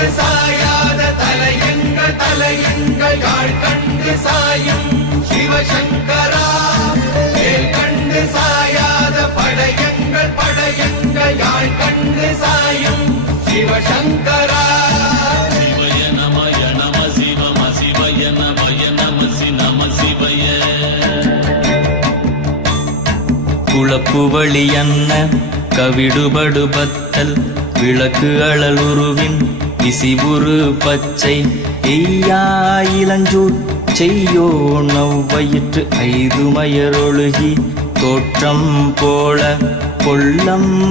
கண்டு சாயாத தலையங்கள் தலையங்கள் யாழ் கண்டு சாயும் சிவசங்கரா. வேல் கண்டு சாயாத படையங்கள் படையங்கள் யாழ் கண்டு சாயும் சிவசங்கரா. சிவய நமய நம சிவம சிவய நமய நம நம சிவய. குளப்புவழி அன்ன கவிடுபடு பத்தல் விளக்கு அழலுருவின் விசிவுரு பச்சை எய்யா இளஞ்சூர் செய்யோ நவ்வயிற்று ஐதுமயரொழுகி தோற்றம் போல கொள்ளம்